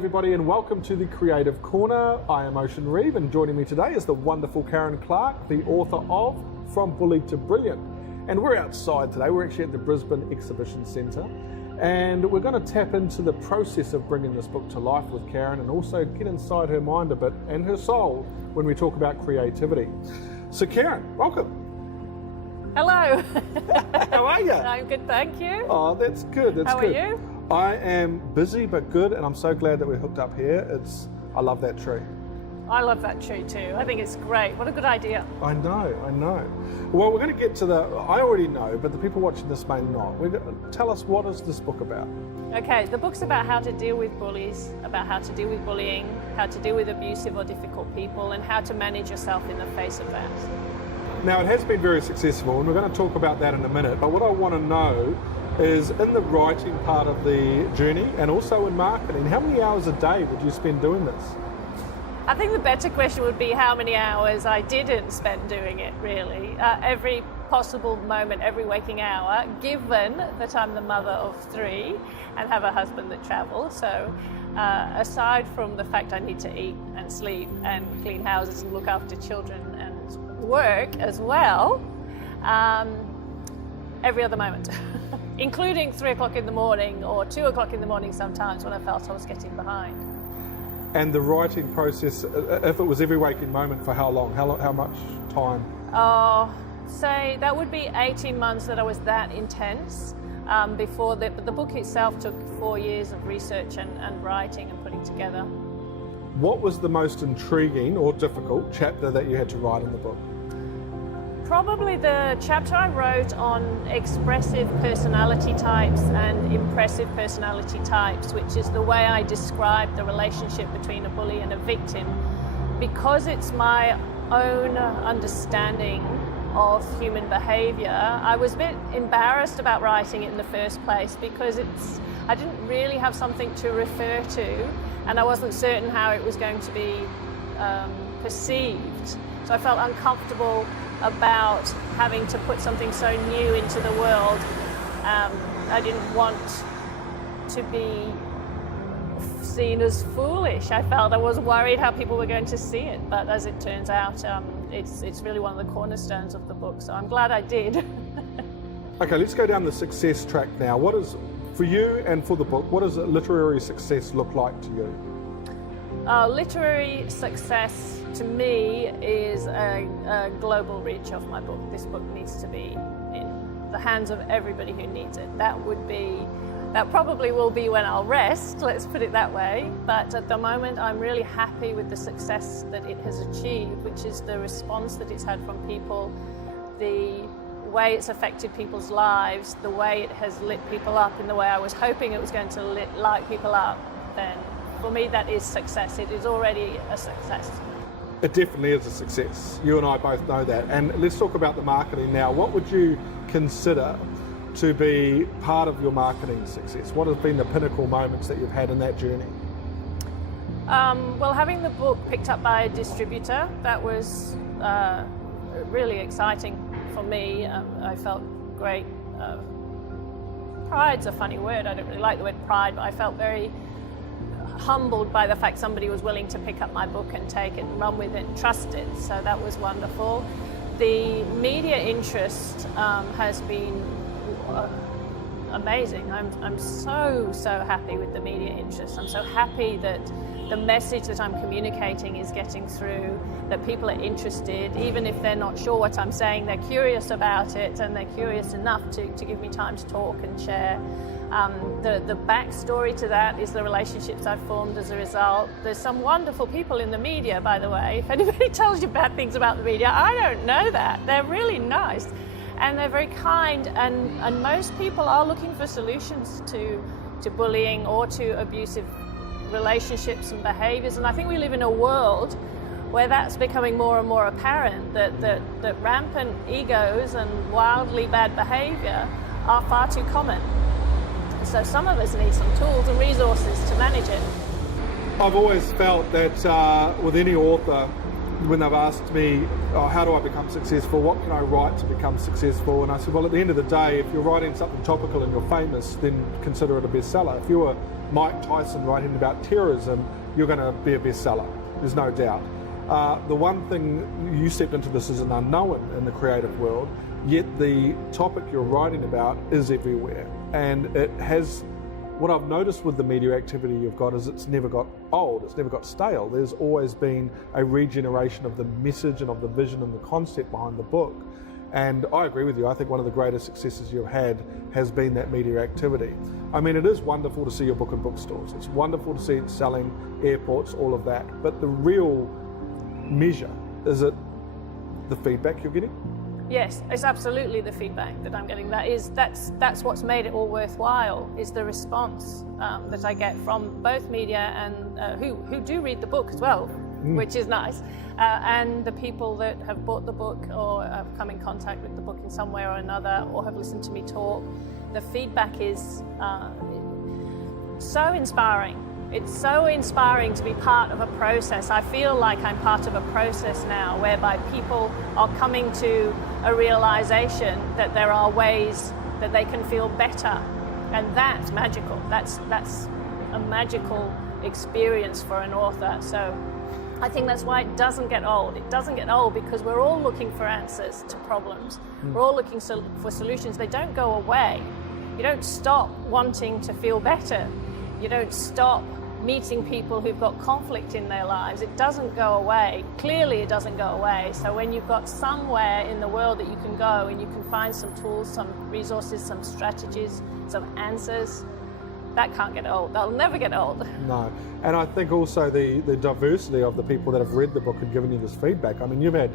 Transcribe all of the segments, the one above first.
everybody, and welcome to the Creative Corner. I am Ocean Reeve, and joining me today is the wonderful Karen Clarke, the author of From Bullied to Brilliant. And we're outside today. We're actually at the Brisbane Exhibition Centre, and we're going to tap into the process of bringing this book to life with Karen, and also get inside her mind a bit and her soul when we talk about creativity. So Karen, welcome. Hello. How are you? I'm good, thank you. Oh, that's good. That's How good. are you? I am busy but good, and I'm so glad that we're hooked up here. I love that tree. I love that tree too. I think it's great. What a good idea. I know. Well, we're going to get to I already know, but the people watching this may not. Tell us, what is this book about? Okay, the book's about how to deal with bullies, about how to deal with bullying, how to deal with abusive or difficult people, and how to manage yourself in the face of that. Now, it has been very successful, and we're going to talk about that in a minute, but what I want to know is, in the writing part of the journey and also in marketing, how many hours a day would you spend doing this? I think the better question would be how many hours I didn't spend doing it, really. Every possible moment, every waking hour, given that I'm the mother of 3 and have a husband that travels. So aside from the fact I need to eat and sleep and clean houses and look after children and work as well, every other moment, including 3 o'clock in the morning or 2 o'clock in the morning sometimes when I felt I was getting behind. And the writing process, if it was every waking moment, for how long? How much time? Say that would be 18 months that I was that intense. Before that, but the book itself took 4 years of research and writing and putting together. What was the most intriguing or difficult chapter that you had to write in the book? Probably the chapter I wrote on expressive personality types and impressive personality types, which is the way I describe the relationship between a bully and a victim, because it's my own understanding of human behavior. I was a bit embarrassed about writing it in the first place because I didn't really have something to refer to, and I wasn't certain how it was going to be perceived. So I felt uncomfortable about having to put something so new into the world. I didn't want to be seen as foolish. I was worried how people were going to see it, but as it turns out, it's really one of the cornerstones of the book, so I'm glad I did. Okay, let's go down the success track now. What is, for you and for the book, what does literary success look like to you? Literary success to me is a global reach of my book. This book needs to be in the hands of everybody who needs it. That probably will be when I'll rest, let's put it that way. But at the moment, I'm really happy with the success that it has achieved, which is the response that it's had from people, the way it's affected people's lives, the way it has lit people up in the way I was hoping it was going to light people up. Then for me, that is success. It is already a success. It definitely is a success. You and I both know that. And let's talk about the marketing now. What would you consider to be part of your marketing success? What have been the pinnacle moments that you've had in that journey? Well, having the book picked up by a distributor, that was really exciting for me. I felt great. Pride's a funny word. I don't really like the word pride, but I felt very humbled by the fact somebody was willing to pick up my book and take it and run with it and trust it. So that was wonderful. The media interest has been amazing. I'm so happy with the media interest. I'm so happy that the message that I'm communicating is getting through, that people are interested, even if they're not sure what I'm saying, they're curious about it, and they're curious enough to give me time to talk and share. The backstory to that is the relationships I've formed as a result. There's some wonderful people in the media, by the way. If anybody tells you bad things about the media, I don't know that. They're really nice and they're very kind, and most people are looking for solutions to bullying or to abusive relationships and behaviors. And I think we live in a world where that's becoming more and more apparent, that rampant egos and wildly bad behavior are far too common. So some of us need some tools and resources to manage it. I've always felt that with any author, when they've asked me, oh, how do I become successful? What can I write to become successful? And I said, well, at the end of the day, if you're writing something topical and you're famous, then consider it a bestseller. If you were Mike Tyson writing about terrorism, you're going to be a bestseller. There's no doubt. The one thing, you stepped into this as an unknown in the creative world, yet the topic you're writing about is everywhere. And it has, what I've noticed with the media activity you've got is it's never got old, it's never got stale. There's always been a regeneration of the message and of the vision and the concept behind the book. And I agree with you, I think one of the greatest successes you've had has been that media activity. I mean, it is wonderful to see your book in bookstores. It's wonderful to see it selling, airports, all of that. But the real measure, is it the feedback you're getting? Yes, it's absolutely the feedback that I'm getting. That's what's made it all worthwhile, is the response that I get from both media and who do read the book as well, which is nice, and the people that have bought the book or have come in contact with the book in some way or another, or have listened to me talk. The feedback is so inspiring. It's so inspiring to be part of a process. I feel like I'm part of a process now whereby people are coming to a realization that there are ways that they can feel better. And that's magical. That's a magical experience for an author. So I think that's why it doesn't get old. It doesn't get old because we're all looking for answers to problems. We're all looking for solutions. They don't go away. You don't stop wanting to feel better. You don't stop meeting people who've got conflict in their lives. It doesn't go away. Clearly it doesn't go away. So when you've got somewhere in the world that you can go and you can find some tools, some resources, some strategies, some answers, that can't get old. That'll never get old. No. And I think also the diversity of the people that have read the book and given you this feedback. I mean, you've had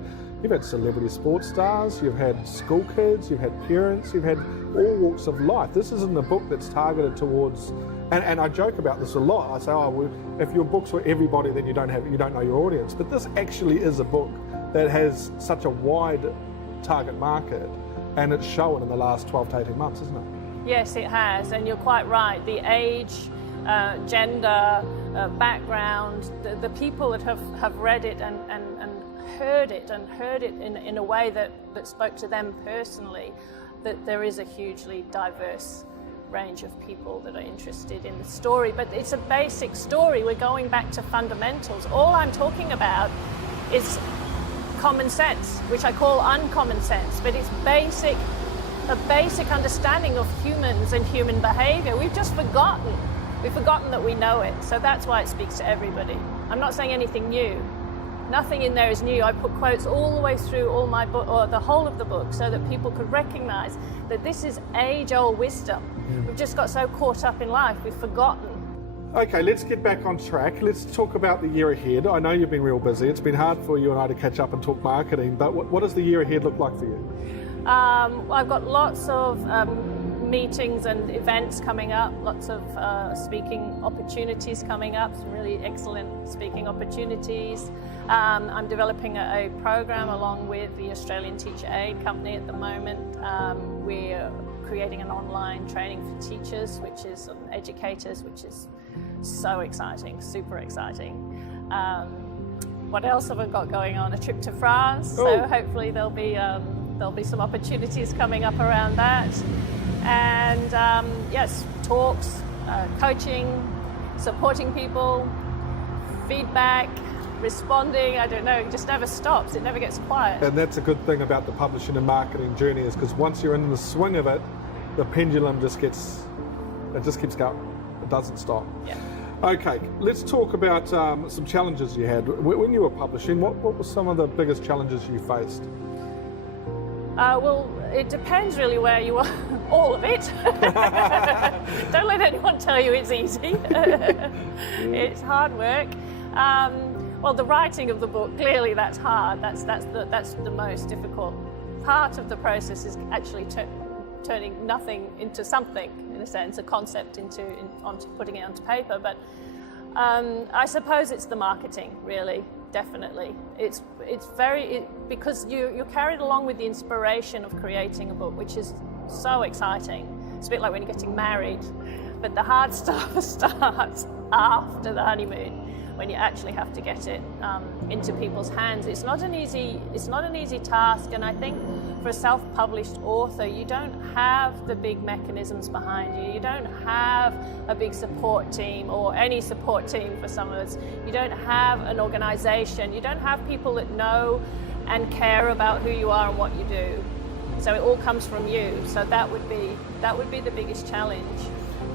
celebrity sports stars, you've had school kids, you've had parents, you've had all walks of life. This isn't a book that's targeted towards, and I joke about this a lot. I say, oh, well, if your books were everybody, then you don't know your audience. But this actually is a book that has such a wide target market, and it's shown in the last 12 to 18 months, isn't it? Yes, it has, and you're quite right. The age, gender, background, the people that have read it and heard it in a way that spoke to them personally, that there is a hugely diverse range of people that are interested in the story. But it's a basic story. We're going back to fundamentals. All I'm talking about is common sense, which I call uncommon sense, but it's a basic understanding of humans and human behavior. We've just forgotten. We've forgotten that we know it. So that's why it speaks to everybody. I'm not saying anything new. Nothing in there is new. I put quotes all the way through all my book, or the whole of the book, so that people could recognize that this is age-old wisdom. We've just got so caught up in life, we've forgotten. Okay, let's get back on track. Let's talk about the year ahead. I know you've been real busy. It's been hard for you and I to catch up and talk marketing, but what does the year ahead look like for you? I've got lots of meetings and events coming up, lots of speaking opportunities coming up, some really excellent speaking opportunities. I'm developing a program along with the Australian Teacher Aid Company at the moment. We're creating an online training for teachers, which is educators, which is so exciting, super exciting. What else have I got going on? A trip to France, so hopefully there'll be some opportunities coming up around that. And yes, talks, coaching, supporting people, feedback, responding. I don't know, it just never stops. It never gets quiet. And that's a good thing about the publishing and marketing journey, is because once you're in the swing of it, the pendulum just keeps going. It doesn't stop. Yeah. Okay, let's talk about some challenges you had. When you were publishing, what were some of the biggest challenges you faced? Well, it depends really where you are. All of it. Don't let anyone tell you it's easy. It's hard work. Well, the writing of the book, clearly that's hard. That's the most difficult part of the process, is actually turning nothing into something, in a sense, a concept onto putting it onto paper. But I suppose it's the marketing, really. Definitely. It's because you're carried along with the inspiration of creating a book, which is so exciting. It's a bit like when you're getting married, but the hard stuff starts after the honeymoon. when you actually have to get it into people's hands. It's not an easy task, and I think for a self-published author, you don't have the big mechanisms behind you. You don't have a big support team, or any support team for some of us. You don't have an organization. You don't have people that know and care about who you are and what you do. So it all comes from you. So that would be the biggest challenge.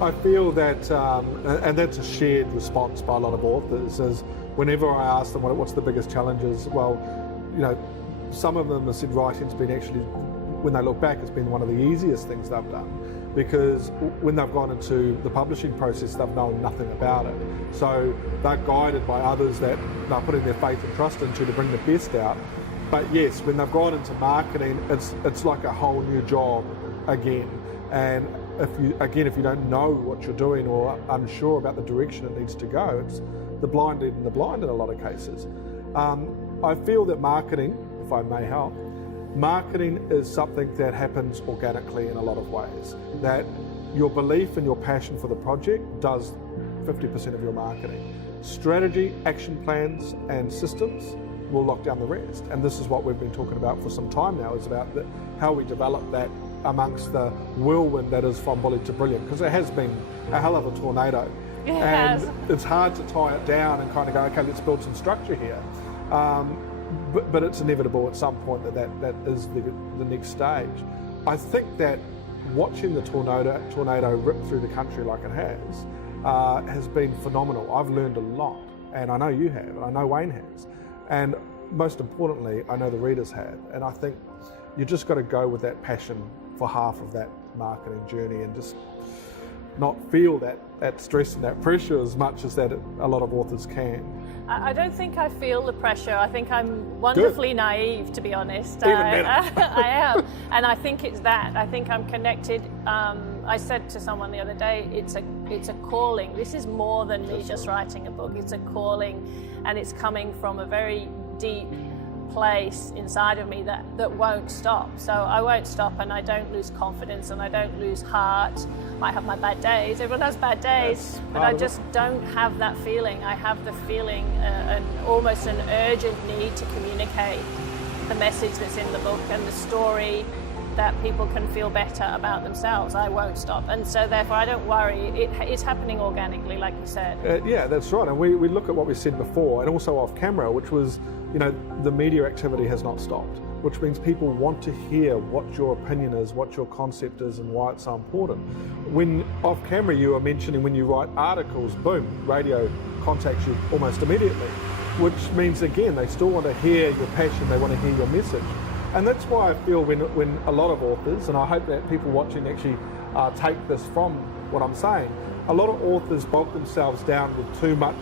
I feel that, and that's a shared response by a lot of authors, is whenever I ask them what's the biggest challenges, well, you know, some of them have said writing's been actually, when they look back, it's been one of the easiest things they've done, because when they've gone into the publishing process, they've known nothing about it. So they're guided by others that they're putting their faith and trust into to bring the best out. But yes, when they've gone into marketing, it's like a whole new job again. And if you don't know what you're doing or unsure about the direction it needs to go, it's the blind leading the blind in a lot of cases. I feel that marketing, if I may help, marketing is something that happens organically in a lot of ways. That your belief and your passion for the project does 50% of your marketing. Strategy, action plans and systems will lock down the rest. And this is what we've been talking about for some time now, is about how we develop that amongst the whirlwind that is From Bullied to Brilliant, because it has been a hell of a tornado. It has. It's hard to tie it down and kind of go, okay, let's build some structure here. But it's inevitable at some point that is the next stage. I think that watching the tornado rip through the country like it has been phenomenal. I've learned a lot, and I know you have, and I know Wayne has. And most importantly, I know the readers have. And I think you just got to go with that passion for half of that marketing journey and just not feel that stress and that pressure as much as that a lot of authors can. I don't think I feel the pressure. I think I'm wonderfully naive, to be honest. Even better. I am. And I think it's that. I think I'm connected. I said to someone the other day, it's a calling. This is more than me just writing a book. It's a calling, and it's coming from a very deep place inside of me that won't stop. So I won't stop, and I don't lose confidence, and I don't lose heart. I have my bad days. Everyone has bad days, but I just don't have that feeling. I have the feeling, almost an urgent need to communicate the message that's in the book and the story, that people can feel better about themselves. I won't stop, and so therefore I don't worry. It's happening organically, like you said. Yeah, that's right. And we look at what we said before, and also off camera, which was, the media activity has not stopped, which means people want to hear what your opinion is, what your concept is, and why it's so important. When off camera you were mentioning when you write articles, boom, radio contacts you almost immediately, which means again they still want to hear your passion, they want to hear your message. And that's why I feel when a lot of authors, and I hope that people watching actually take this from what I'm saying, a lot of authors bog themselves down with too much,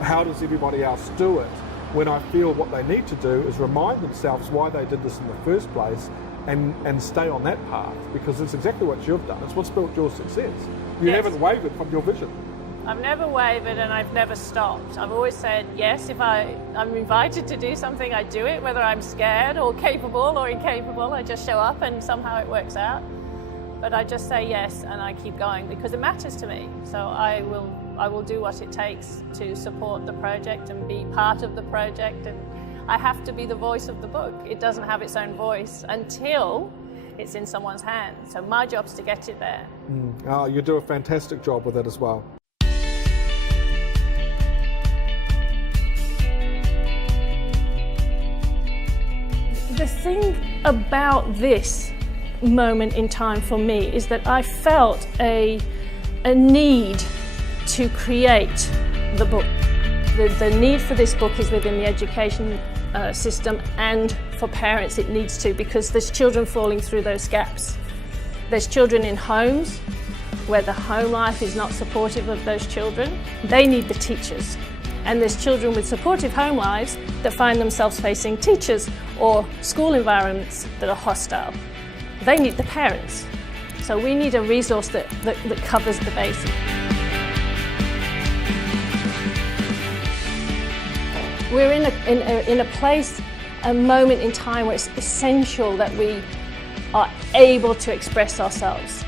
how does everybody else do it? When I feel what they need to do is remind themselves why they did this in the first place and stay on that path, because it's exactly what you've done. It's what's built your success. You haven't wavered from your vision. I've never wavered, and I've never stopped. I've always said yes. If I'm invited to do something, I do it, whether I'm scared or capable or incapable. I just show up and somehow it works out. But I just say yes, and I keep going because it matters to me. So I will do what it takes to support the project and be part of the project. And I have to be the voice of the book. It doesn't have its own voice until it's in someone's hands. So my job's to get it there. You do a fantastic job with it as well. The thing about this moment in time for me is that I felt a need to create the book. The need for this book is within the education system, and for parents it needs to, because there's children falling through those gaps. There's children in homes where the home life is not supportive of those children. They need the teachers. And there's children with supportive home lives that find themselves facing teachers or school environments that are hostile. They need the parents. So we need a resource that covers the bases. We're in a place, a moment in time where it's essential that we are able to express ourselves.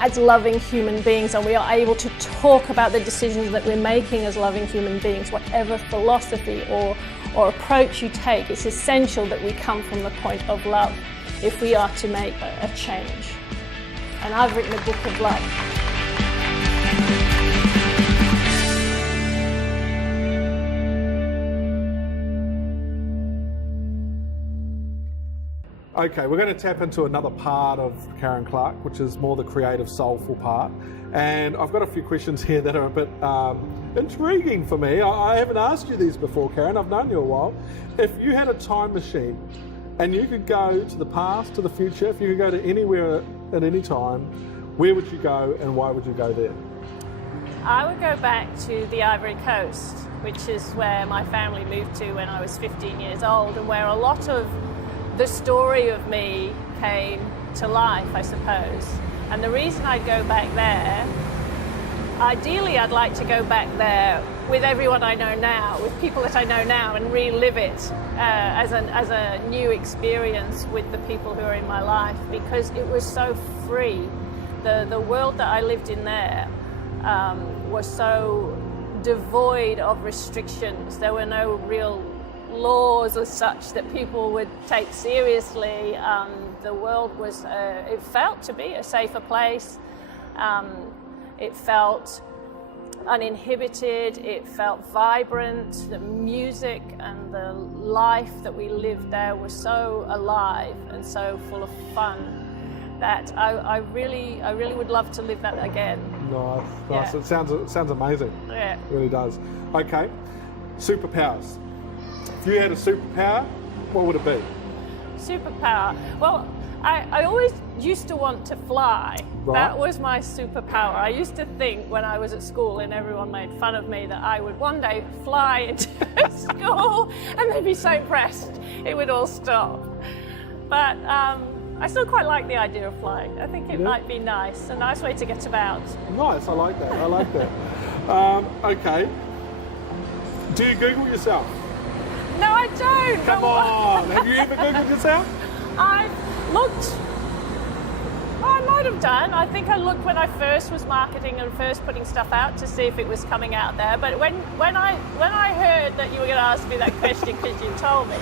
as loving human beings, and we are able to talk about the decisions that we're making as loving human beings, whatever philosophy or approach you take, it's essential that we come from the point of love if we are to make a change. And I've written a book of love. Okay, we're going to tap into another part of Karen Clarke, which is more the creative, soulful part. And I've got a few questions here that are a bit intriguing for me. I haven't asked you these before, Karen. I've known you a while. If you had a time machine and you could go to the past, to the future, if you could go to anywhere at any time, where would you go and why would you go there? I would go back to the Ivory Coast, which is where my family moved to when I was 15 years old, and where a lot of the story of me came to life, I suppose. And the reason I'd go back there, ideally I'd like to go back there with everyone I know now, with people that I know now, and relive it as a new experience with the people who are in my life, because it was so free. The world that I lived in there was so devoid of restrictions. There were no real laws as such that people would take seriously. The world was, it felt to be a safer place. It felt uninhibited, it felt vibrant. The music and the life that we lived there was so alive and so full of fun that I really would love to live that again. Nice. Yeah. It sounds amazing. Yeah. It really does. Okay, superpowers. If you had a superpower, what would it be? Superpower. Well, I always used to want to fly. Right. That was my superpower. I used to think when I was at school and everyone made fun of me that I would one day fly into school and they'd be so impressed it would all stop. But I still quite like the idea of flying. I think it might be nice, a nice way to get about. Nice, I like that. I like that. Okay. Do you Google yourself? No, I don't. Come on. Have you ever Googled yourself? I've looked. I might have done. I think I looked when I first was marketing and first putting stuff out to see if it was coming out there. But when I heard that you were going to ask me that question because you told me,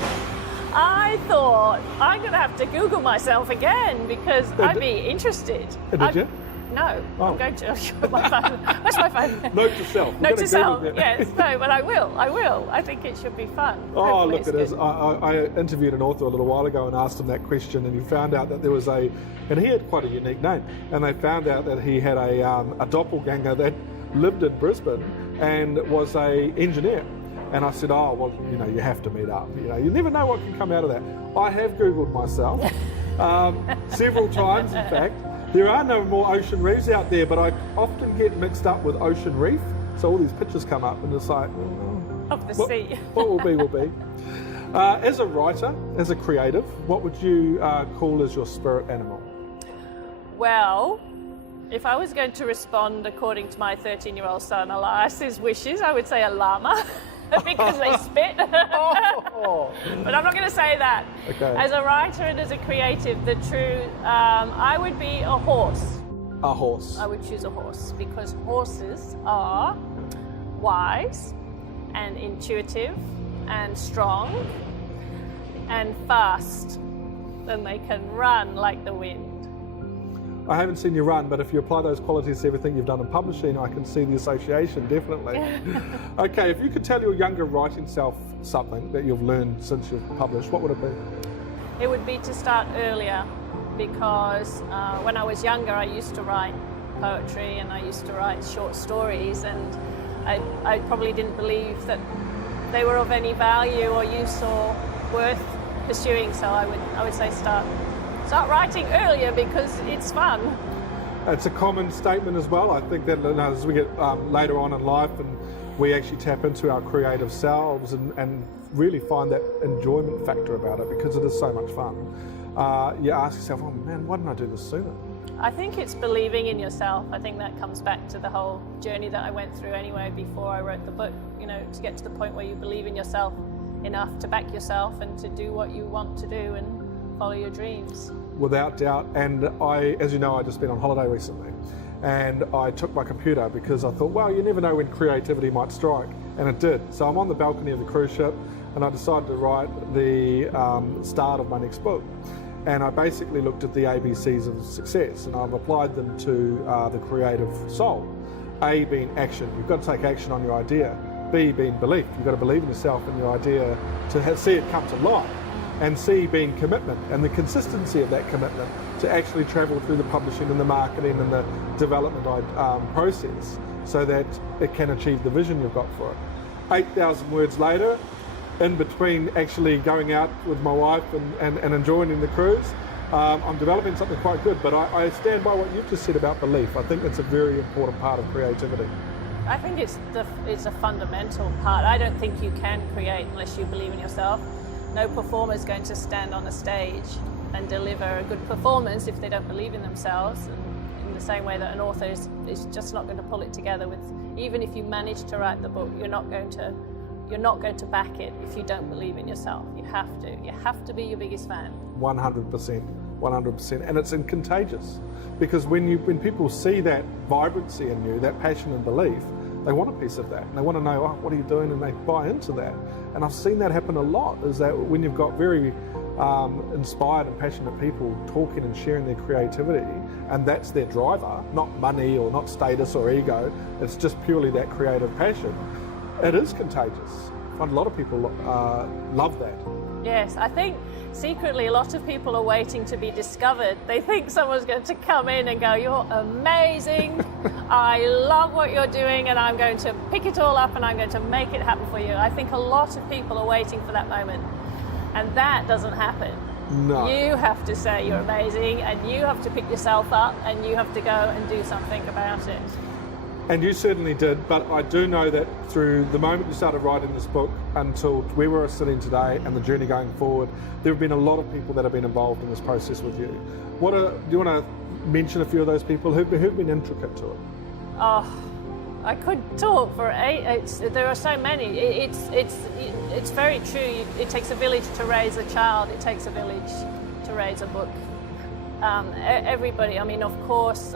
I thought I'm going to have to Google myself again because I'd be interested. Did you? No, Oh. I'm going to. My phone. Where's my phone? Note to self. Note to self. Yes, no, but I will. I think it should be fun. Oh, Hopefully look, it's it is. good. I interviewed an author a little while ago and asked him that question, and he found out that there was and he had quite a unique name, and they found out that he had a doppelganger that lived in Brisbane and was a engineer. And I said, oh, well, you have to meet up. You never know what can come out of that. I have Googled myself several times, in fact. There are no more Ocean Reeves out there, but I often get mixed up with Ocean Reeve. So all these pictures come up and it's like, Of the sea. what will be, will be. As a writer, as a creative, what would you call as your spirit animal? Well, if I was going to respond according to my 13-year-old son Elias's wishes, I would say a llama. Because they spit. Oh. But I'm not going to say that. Okay. As a writer and as a creative, the true, I would be a horse. A horse. I would choose a horse because horses are wise and intuitive and strong and fast, and they can run like the wind. I haven't seen you run, but if you apply those qualities to everything you've done in publishing, I can see the association, definitely. Okay, if you could tell your younger writing self something that you've learned since you've published, what would it be? It would be to start earlier, because when I was younger I used to write poetry and I used to write short stories, and I probably didn't believe that they were of any value or use or worth pursuing, so I would say start writing earlier because it's fun. It's a common statement as well. I think that as we get later on in life and we actually tap into our creative selves and really find that enjoyment factor about it, because it is so much fun, you ask yourself, oh man, why didn't I do this sooner? I think it's believing in yourself. I think that comes back to the whole journey that I went through anyway before I wrote the book, to get to the point where you believe in yourself enough to back yourself and to do what you want to do and follow your dreams. without doubt. And as you know, I just been on holiday recently, and I took my computer because I thought, well, you never know when creativity might strike, and it did. So I'm on the balcony of the cruise ship, and I decided to write the start of my next book. And I basically looked at the ABCs of success, and I've applied them to the creative soul. A being action, you've got to take action on your idea. B being belief, you've got to believe in yourself and your idea to see it come to life. And C being commitment, and the consistency of that commitment to actually travel through the publishing and the marketing and the development process so that it can achieve the vision you've got for it. 8,000 words later, in between actually going out with my wife and enjoying the cruise, I'm developing something quite good, but I stand by what you've just said about belief. I think that's a very important part of creativity. I think it's a fundamental part. I don't think you can create unless you believe in yourself. No performer is going to stand on a stage and deliver a good performance if they don't believe in themselves. And in the same way that an author is just not going to pull it together with, even if you manage to write the book, you're not going to back it if you don't believe in yourself. You have to be your biggest fan. 100%, and it's contagious, because when people see that vibrancy in you, that passion and belief, they want a piece of that, and they want to know, oh, what are you doing, and they buy into that. And I've seen that happen a lot, is that when you've got very inspired and passionate people talking and sharing their creativity, and that's their driver, not money or not status or ego, it's just purely that creative passion, it is contagious. I find a lot of people love that. Yes, I think secretly a lot of people are waiting to be discovered. They think someone's going to come in and go, you're amazing, I love what you're doing, and I'm going to pick it all up and I'm going to make it happen for you. I think a lot of people are waiting for that moment, and that doesn't happen. No. You have to say you're amazing, and you have to pick yourself up, and you have to go and do something about it. And you certainly did, but I do know that through the moment you started writing this book until where we're sitting today and the journey going forward, there have been a lot of people that have been involved in this process with you. Do you want to mention a few of those people who've been intricate to it? Oh, I could talk for 8. There are so many. It's very true. It takes a village to raise a child. It takes a village to raise a book. Everybody. I mean, of course,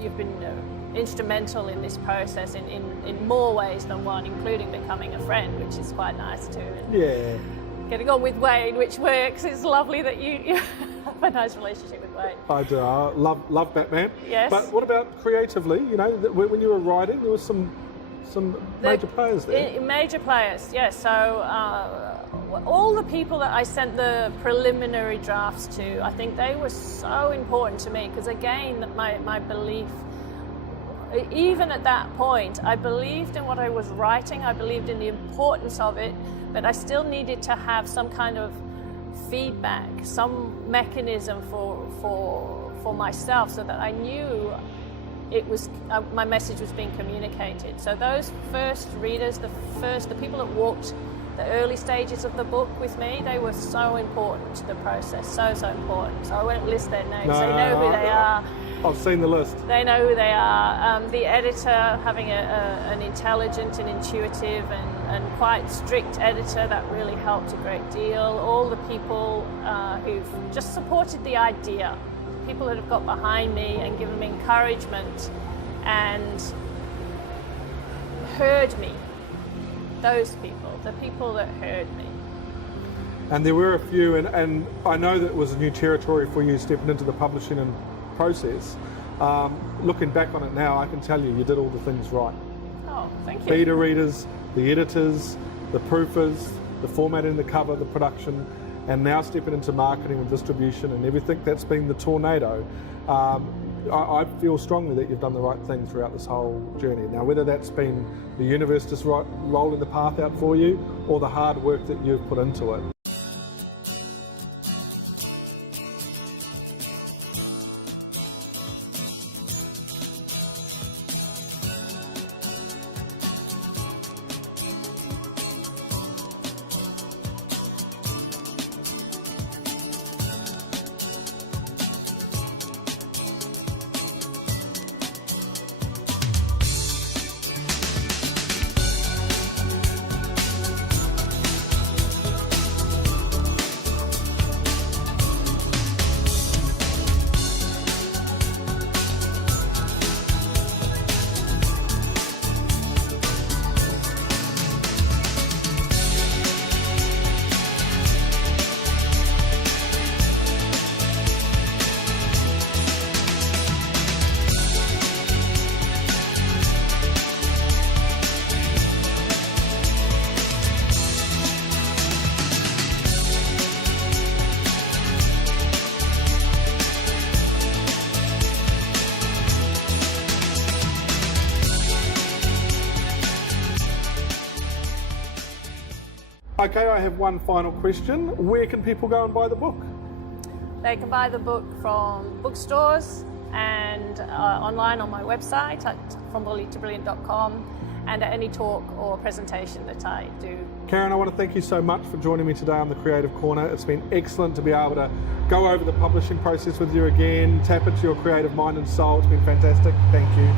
you've been instrumental in this process in more ways than one, including becoming a friend, which is quite nice too. And yeah. Getting on with Wayne, which works. It's lovely that you have a nice relationship with Wayne. I do. I love Batman. Yes. But what about creatively? You know, when you were writing, there was some major players there. Major players, yes. So all the people that I sent the preliminary drafts to, I think they were so important to me, because again, my belief, even at that point, I believed in what I was writing, I believed in the importance of it, but I still needed to have some kind of feedback, some mechanism for myself, so that I knew it was my message was being communicated. So those first readers, the people that walked the early stages of the book with me, they were so important to the process, so important. So I won't list their names, they know who they are. I've seen the list. They know who they are. The editor, having an intelligent and intuitive and quite strict editor, that really helped a great deal. All the people who've just supported the idea, people that have got behind me and given me encouragement and heard me. Those people, the people that heard me. And there were a few, and I know that it was a new territory for you stepping into the publishing and process. Looking back on it now, I can tell you did all the things right. Oh, thank you. Beta readers, the editors, the proofers, the formatting, the cover, the production, and now stepping into marketing and distribution and everything that's been the tornado. I feel strongly that you've done the right thing throughout this whole journey. Now, whether that's been the universe just rolling the path out for you, or the hard work that you've put into it. Okay, I have one final question. Where can people go and buy the book? They can buy the book from bookstores and online on my website at FromBulliedToBrilliant.com, and at any talk or presentation that I do. Karen, I want to thank you so much for joining me today on the Creative Corner. It's been excellent to be able to go over the publishing process with you again, tap into your creative mind and soul. It's been fantastic. Thank you.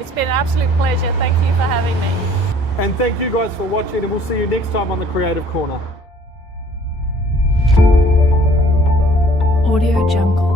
It's been an absolute pleasure. Thank you for having me. And thank you guys for watching, and we'll see you next time on the Creative Corner. Audio Jungle.